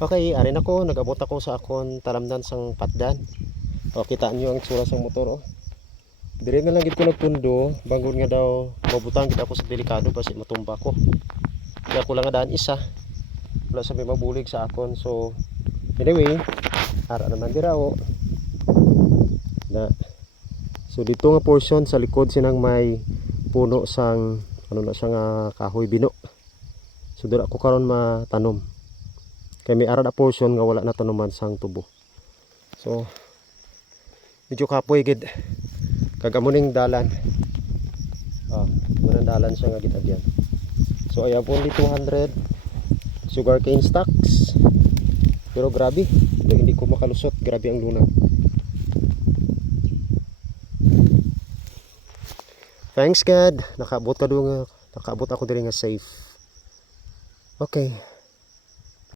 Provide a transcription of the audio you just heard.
Okay, arin ako, nag-abot ako sa akon talamdan sang patdan. O, kitaan nyo ang itsura sang motor, oh. Dire na lang gid ko nagpundo, bangon nga daw, mabutang gid ako sa delikado kasi matumba ko. Kaya ko lang nga isa. Wala sa may mabulig sa akon. So, anyway, ara naman dira, oh. Na. So, dito nga portion sa likod sinang may puno sang, ano na siya nga kahoy bino. So, dira ko karon matanom. Kaya may ara na portion nga wala na tanuman sang tubo. So, medyo kapoy gid. Kagamuning dalan. Ah munang dalan siya nga gitagyan so I have only 200 sugarcane stocks. Pero grabe hindi ko makalusot. Grabe ang luna. Thanks God. Nakaabot ka doon nga nakaabot ako diri nga safe. Okay